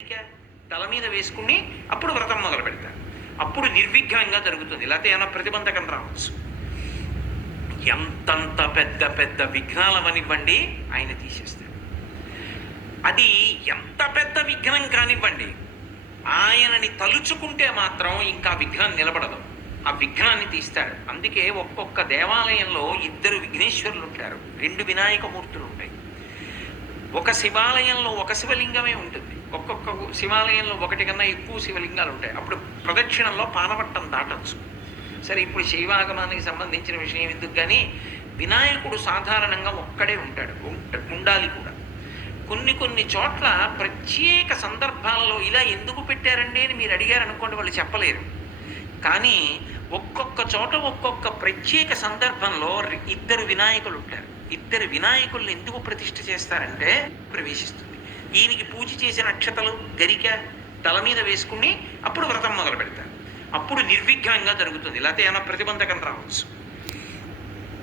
తల మీద వేసుకుని అప్పుడు వ్రతం మొదలు పెడతారు. అప్పుడు నిర్విఘ్నంగా జరుగుతుంది. లేకపోతే ఏమైనా ప్రతిబంధకం రావచ్చు. ఎంతంత పెద్ద పెద్ద విఘ్నాలవనివ్వండి ఆయన తీసేస్తాడు. అది ఎంత పెద్ద విఘ్నం కానివ్వండి, ఆయనని తలుచుకుంటే మాత్రం ఇంకా విఘ్నం నిలబడదు. ఆ విఘ్నాన్ని తీస్తాడు. అందుకే ఒక్కొక్క దేవాలయంలో 2 విఘ్నేశ్వరులు ఉంటారు, 2 వినాయకమూర్తులు ఉంటాయి. ఒక శివాలయంలో ఒక శివలింగమే ఉంటుంది, ఒక్కొక్క శివాలయంలో 1 కన్నా ఎక్కువ శివలింగాలు ఉంటాయి. అప్పుడు ప్రదక్షిణంలో పానవట్టం దాటచ్చు. సరే, ఇప్పుడు శైవాగమానికి సంబంధించిన విషయం ఎందుకు, కానీ వినాయకుడు సాధారణంగా ఒక్కడే ఉంటాడు, ఉండాలి కూడా. కొన్ని చోట్ల ప్రత్యేక సందర్భాలలో ఇలా ఎందుకు పెట్టారండి అని మీరు అడిగారు అనుకోండి, వాళ్ళు చెప్పలేరు. కానీ ఒక్కొక్క చోట ఒక్కొక్క ప్రత్యేక సందర్భంలో 2 వినాయకులు ఉంటారు. 2 వినాయకుల్ని ఎందుకు ప్రతిష్ఠ చేస్తారంటే ప్రవేశిస్తుంది. ఈయనకి పూజ చేసిన అక్షతలు గరిక తల మీద వేసుకుని అప్పుడు వ్రతం మొదలు పెడతారు. అప్పుడు నిర్విఘ్నంగా జరుగుతుంది. లేకపోతే ఏమైనా ప్రతిబంధకం రావచ్చు.